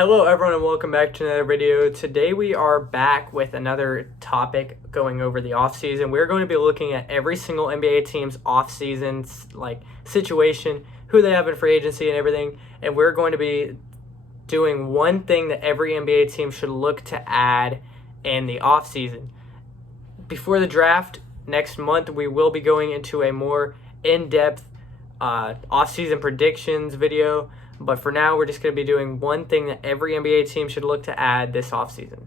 Hello everyone and welcome back to another video. Today we are back with another topic going over the offseason. We're going to be looking at every single NBA team's offseason situation, who they have in free agency and everything, and we're going to be doing one thing that every NBA team should look to add in the offseason. Before the draft next month, we will be going into a more in-depth offseason predictions video. But for now, we're just going to be doing one thing that every NBA team should look to add this offseason.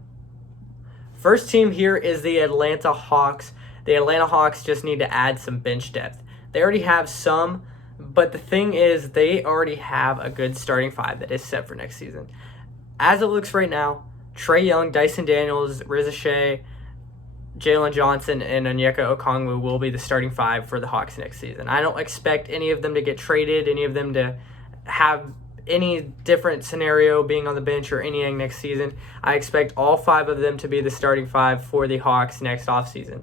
First team here is the Atlanta Hawks. The Atlanta Hawks just need to add some bench depth. They already have some, but the thing is they already have a good starting five that is set for next season. As it looks right now, Trae Young, Dyson Daniels, Riza Shea, Jalen Johnson, and Onyeka Okongwu will be the starting five for the Hawks next season. I don't expect any of them to get traded, any of them to have any different scenario being on the bench or anything next season. I expect all five of them to be the starting five for the Hawks next offseason.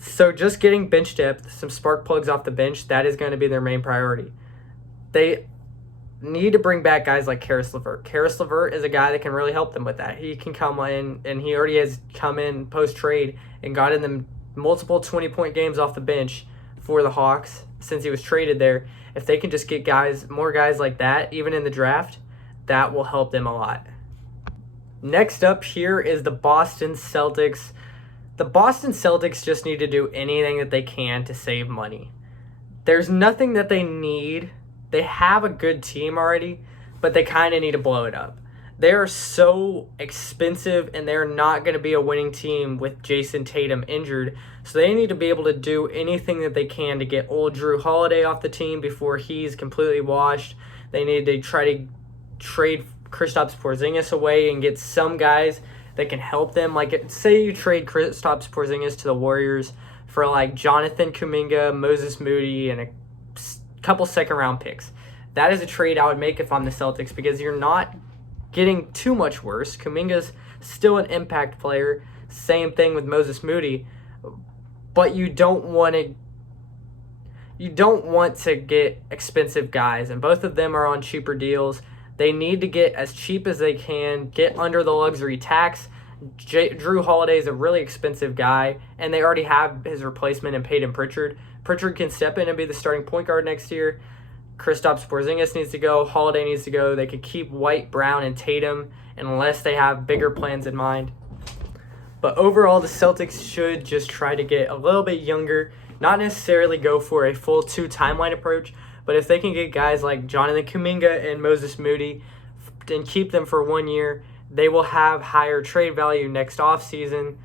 So just getting bench depth, some spark plugs off the bench, that is going to be their main priority. They need to bring back guys like Caris LeVert. Caris LeVert is a guy that can really help them with that. He can come in, and he already has come in post-trade and got in them multiple 20-point games off the bench for the Hawks since he was traded there. If they can just get more guys like that, even in the draft, that will help them a lot. Next up here is the Boston Celtics. The Boston Celtics just need to do anything that they can to save money. There's nothing that they need. They have a good team already, but they kind of need to blow it up. They are so expensive, and they're not going to be a winning team with Jason Tatum injured. So they need to be able to do anything that they can to get old Drew Holiday off the team before he's completely washed. They need to try to trade Kristaps Porzingis away and get some guys that can help them. Like, say you trade Kristaps Porzingis to the Warriors for like Jonathan Kuminga, Moses Moody, and a couple second-round picks. That is a trade I would make if I'm the Celtics, because you're not getting too much worse. Kuminga's still an impact player. Same thing with Moses Moody. But you don't want to get expensive guys, and both of them are on cheaper deals. They need to get as cheap as they can, get under the luxury tax. Drew Holiday is a really expensive guy, and they already have his replacement in Peyton Pritchard. Pritchard can step in and be the starting point guard next year. Kristaps Porzingis needs to go. Holiday needs to go. They could keep White, Brown, and Tatum unless they have bigger plans in mind. But overall, the Celtics should just try to get a little bit younger, not necessarily go for a full two-timeline approach, but if they can get guys like Jonathan Kuminga and Moses Moody and keep them for 1 year, they will have higher trade value next offseason,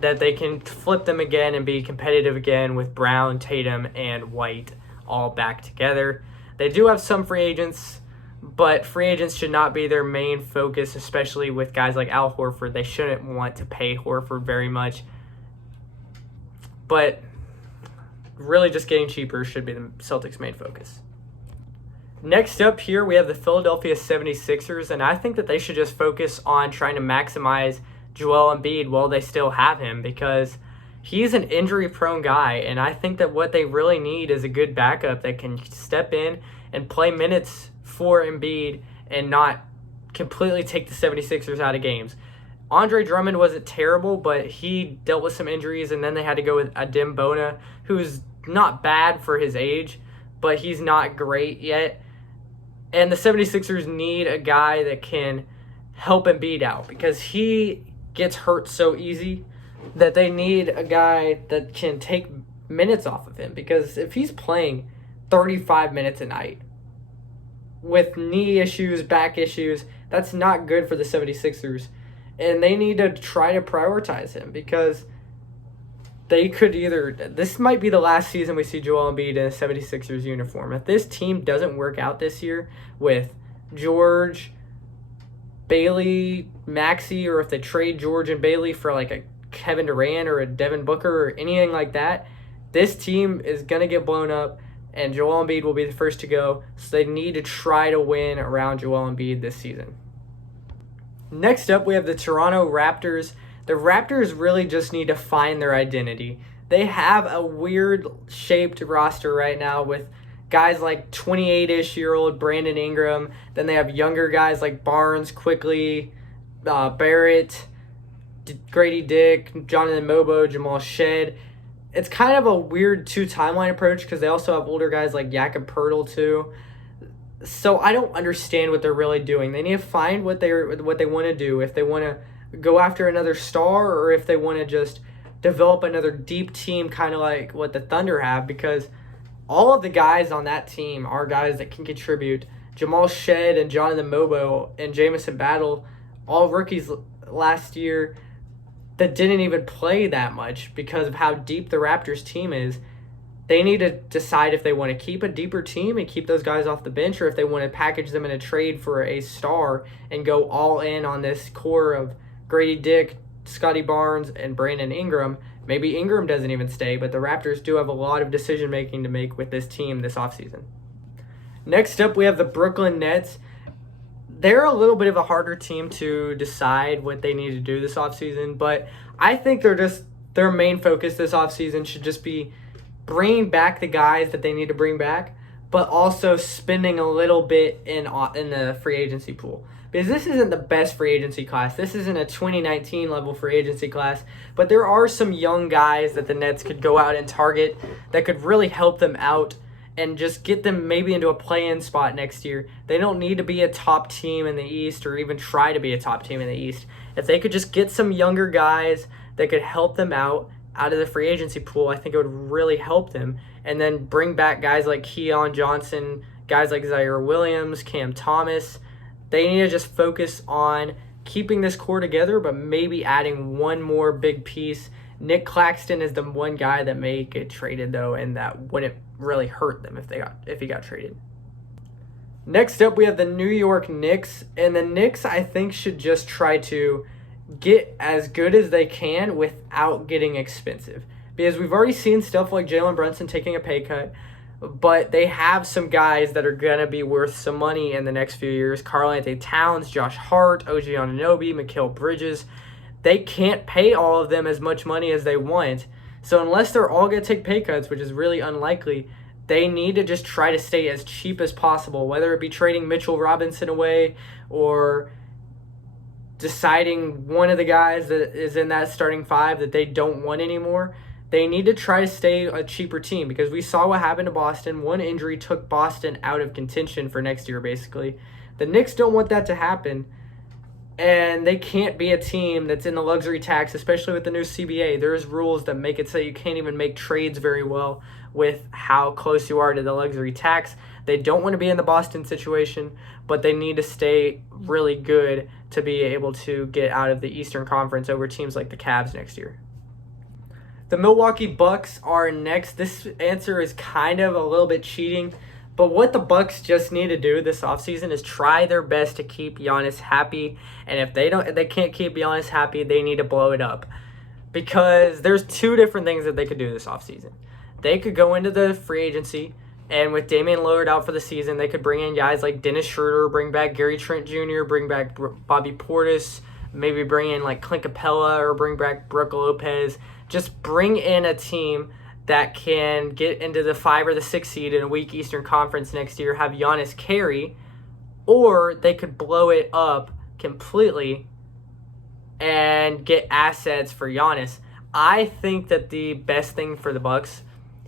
that they can flip them again and be competitive again with Brown, Tatum, and White all back together. They do have some free agents, but free agents should not be their main focus, especially with guys like Al Horford. They shouldn't want to pay Horford very much. But really just getting cheaper should be the Celtics' main focus. Next up here, we have the Philadelphia 76ers, and I think that they should just focus on trying to maximize Joel Embiid while they still have him, because he's an injury-prone guy, and I think that what they really need is a good backup that can step in and play minutes for Embiid and not completely take the 76ers out of games. Andre Drummond wasn't terrible, but he dealt with some injuries, and then they had to go with Adem Bona, who's not bad for his age, but he's not great yet. And the 76ers need a guy that can help Embiid out, because he gets hurt so easy that they need a guy that can take minutes off of him, because if he's playing 35 minutes a night with knee issues, back issues, that's not good for the 76ers. And they need to try to prioritize him, because they could this might be the last season we see Joel Embiid in a 76ers uniform. If this team doesn't work out this year with George, Bailey, Maxey, or if they trade George and Bailey for like a Kevin Durant or a Devin Booker or anything like that, this team is going to get blown up, and Joel Embiid will be the first to go. So they need to try to win around Joel Embiid this season. Next up, we have the Toronto Raptors. The Raptors really just need to find their identity. They have a weird shaped roster right now with guys like 28-ish-year-old Brandon Ingram. Then they have younger guys like Barnes, Quickly, Barrett, Grady Dick, Jonathan Mobo, Jamal Shed. It's kind of a weird two-timeline approach because they also have older guys like Jakob Poeltl too. So I don't understand what they're really doing. They need to find what they want to do. If they want to go after another star or if they want to just develop another deep team kind of like what the Thunder have, because all of the guys on that team are guys that can contribute. Jamal Shed and Jonathan Mobo and Jamison Battle, all rookies last year that didn't even play that much because of how deep the Raptors team is. They need to decide if they want to keep a deeper team and keep those guys off the bench or if they want to package them in a trade for a star and go all in on this core of Grady Dick, Scotty Barnes, and Brandon Ingram. Maybe Ingram doesn't even stay, but the Raptors do have a lot of decision-making to make with this team this offseason. Next up, we have the Brooklyn Nets. They're a little bit of a harder team to decide what they need to do this offseason, but I think their main focus this offseason should just be bringing back the guys that they need to bring back, but also spending a little bit in the free agency pool. Because this isn't the best free agency class. This isn't a 2019 level free agency class, but there are some young guys that the Nets could go out and target that could really help them out and just get them maybe into a play-in spot next year. They don't need to be a top team in the East or even try to be a top team in the East. If they could just get some younger guys that could help them out of the free agency pool, I think it would really help them. And then bring back guys like Keon Johnson, guys like Zaire Williams, Cam Thomas. They need to just focus on keeping this core together, but maybe adding one more big piece. Nick Claxton is the one guy that may get traded, though, and that wouldn't really hurt them if he got traded. Next up, we have the New York Knicks. And the Knicks, I think, should just try to get as good as they can without getting expensive. Because we've already seen stuff like Jalen Brunson taking a pay cut, but they have some guys that are going to be worth some money in the next few years. Karl-Anthony Towns, Josh Hart, OG Anunoby, Mikal Bridges. They can't pay all of them as much money as they want. So unless they're all going to take pay cuts, which is really unlikely, they need to just try to stay as cheap as possible, whether it be trading Mitchell Robinson away or deciding one of the guys that is in that starting five that they don't want anymore. They need to try to stay a cheaper team because we saw what happened to Boston. One injury took Boston out of contention for next year, basically. The Knicks don't want that to happen, and they can't be a team that's in the luxury tax, especially with the new CBA. There's rules that make it so you can't even make trades very well with how close you are to the luxury tax. They don't want to be in the Boston situation, but they need to stay really good to be able to get out of the Eastern Conference over teams like the Cavs next year. The Milwaukee Bucks are next. This answer is kind of a little bit cheating, but what the Bucks just need to do this offseason is try their best to keep Giannis happy, and if they can't keep Giannis happy, they need to blow it up. Because there's two different things that they could do this offseason. They could go into the free agency, and with Damian Lillard out for the season, they could bring in guys like Dennis Schroeder, bring back Gary Trent Jr., bring back Bobby Portis, maybe bring in like Clint Capella or bring back Brook Lopez. Just bring in a team that can get into the 5 or the 6 seed in a weak Eastern Conference next year, have Giannis carry, or they could blow it up completely and get assets for Giannis. I think that the best thing for the Bucks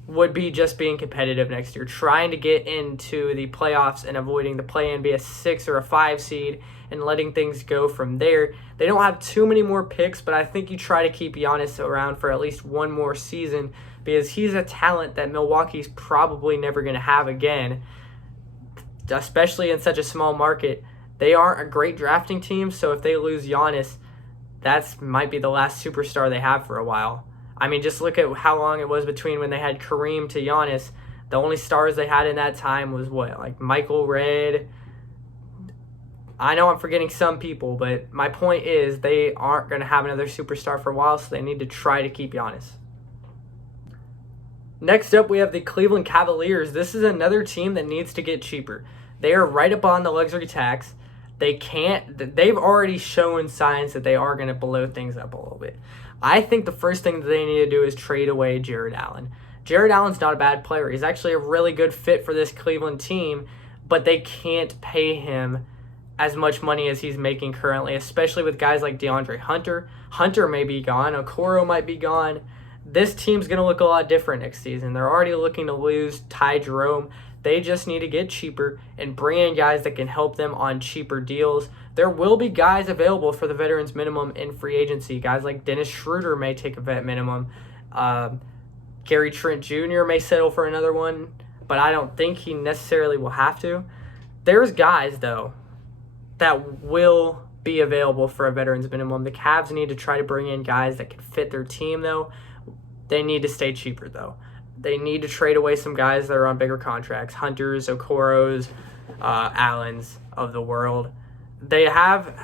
would be just being competitive next year, trying to get into the playoffs and avoiding the play-in, be a 6 or a 5 seed, and letting things go from there. They don't have too many more picks, but I think you try to keep Giannis around for at least one more season because he's a talent that Milwaukee's probably never going to have again, especially in such a small market. They aren't a great drafting team, so if they lose Giannis, that might be the last superstar they have for a while. I mean, just look at how long it was between when they had Kareem to Giannis. The only stars they had in that time was what? Like Michael Redd. I know I'm forgetting some people, but my point is they aren't going to have another superstar for a while, so they need to try to keep Giannis. Next up, we have the Cleveland Cavaliers. This is another team that needs to get cheaper. They are right up on the luxury tax. They've already shown signs that they are going to blow things up a little bit. I think the first thing that they need to do is trade away Jared Allen. Jared Allen's not a bad player. He's actually a really good fit for this Cleveland team, but they can't pay him as much money as he's making currently, especially with guys like DeAndre Hunter. Hunter may be gone. Okoro might be gone. This team's going to look a lot different next season. They're already looking to lose Ty Jerome. They just need to get cheaper and bring in guys that can help them on cheaper deals. There will be guys available for the veterans minimum in free agency. Guys like Dennis Schroeder may take a vet minimum. Gary Trent Jr. may settle for another one, but I don't think he necessarily will have to. There's guys, though, that will be available for a veterans minimum. The Cavs need to try to bring in guys that can fit their team, though. They need to stay cheaper, though. They need to trade away some guys that are on bigger contracts. Hunters, Okoros, Allens of the world. They have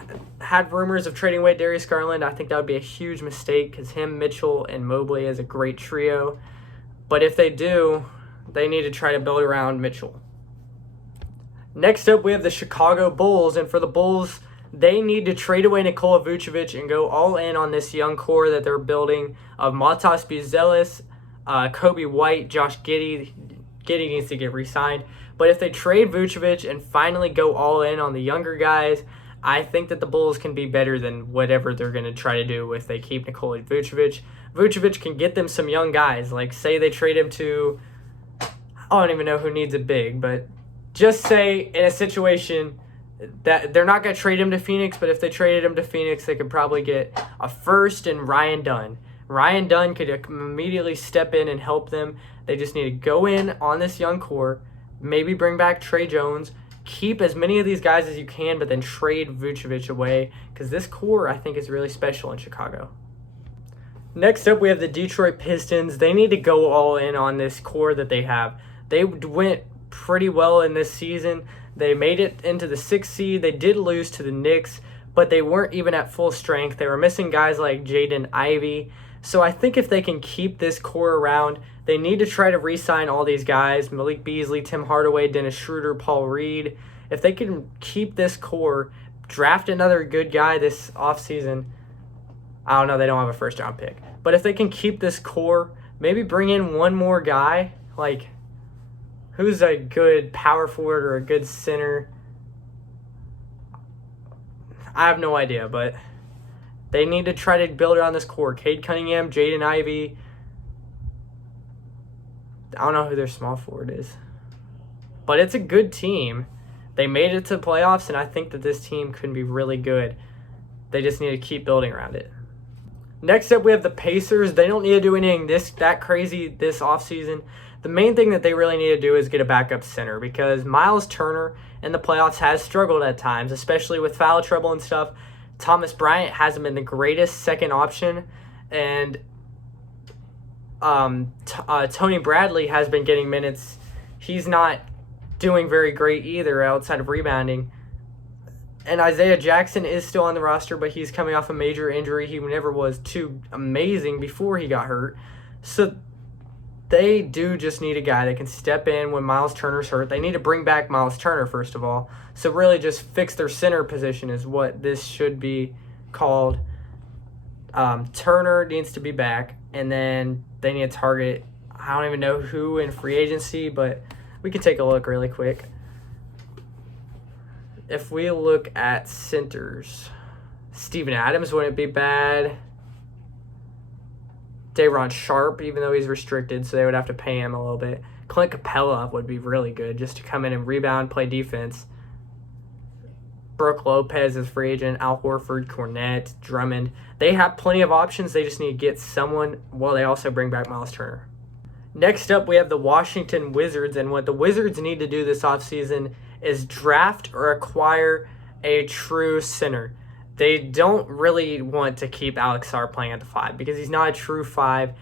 had rumors of trading away Darius Garland. I think that would be a huge mistake because him, Mitchell, and Mobley is a great trio. But if they do, they need to try to build around Mitchell. Next up, we have the Chicago Bulls. And for the Bulls, they need to trade away Nikola Vucevic and go all in on this young core that they're building of Matas Buzelis, Kobe White, Josh Giddey. Giddey needs to get re-signed. But if they trade Vucevic and finally go all in on the younger guys, I think that the Bulls can be better than whatever they're going to try to do if they keep Nikola Vucevic. Vucevic can get them some young guys. Like, say they trade him to, I don't even know who needs a big, but just say in a situation that they're not going to trade him to Phoenix, but if they traded him to Phoenix, they could probably get a first and Ryan Dunn. Ryan Dunn could immediately step in and help them. They just need to go in on this young core, maybe bring back Trey Jones, keep as many of these guys as you can, but then trade Vucevic away because this core, I think, is really special in Chicago. Next up, we have the Detroit Pistons. They need to go all in on this core that they have. They went pretty well in this season. They made it into the 6th seed. They did lose to the Knicks, but they weren't even at full strength. They were missing guys like Jaden Ivey. So I think if they can keep this core around, they need to try to re-sign all these guys, Malik Beasley, Tim Hardaway, Dennis Schroeder, Paul Reed. If they can keep this core, draft another good guy this offseason, I don't know, they don't have a first-round pick. But if they can keep this core, maybe bring in one more guy, like who's a good power forward or a good center. I have no idea, but they need to try to build around this core. Cade Cunningham, Jaden Ivey. I don't know who their small forward is. But it's a good team. They made it to playoffs, and I think that this team could be really good. They just need to keep building around it. Next up, we have the Pacers. They don't need to do anything that crazy this offseason. The main thing that they really need to do is get a backup center because Miles Turner in the playoffs has struggled at times, especially with foul trouble and stuff. Thomas Bryant hasn't been the greatest second option, and Tony Bradley has been getting minutes. He's not doing very great either outside of rebounding. And Isaiah Jackson is still on the roster, but he's coming off a major injury. He never was too amazing before he got hurt. So they do just need a guy that can step in when Miles Turner's hurt. They need to bring back Miles Turner, first of all. So really just fix their center position is what this should be called. Turner needs to be back, and then they need to target, I don't even know who in free agency, but we can take a look really quick. If we look at centers, Steven Adams wouldn't be bad. Day'Ron Sharp, even though he's restricted, so they would have to pay him a little bit. Clint Capella would be really good just to come in and rebound, play defense. Brooke Lopez is free agent. Al Horford, Cornette, Drummond. They have plenty of options. They just need to get someone while they also bring back Miles Turner. Next up, we have the Washington Wizards, and what the Wizards need to do this offseason is draft or acquire a true center. They don't really want to keep Alex Sarr playing at the 5 because he's not a true 5.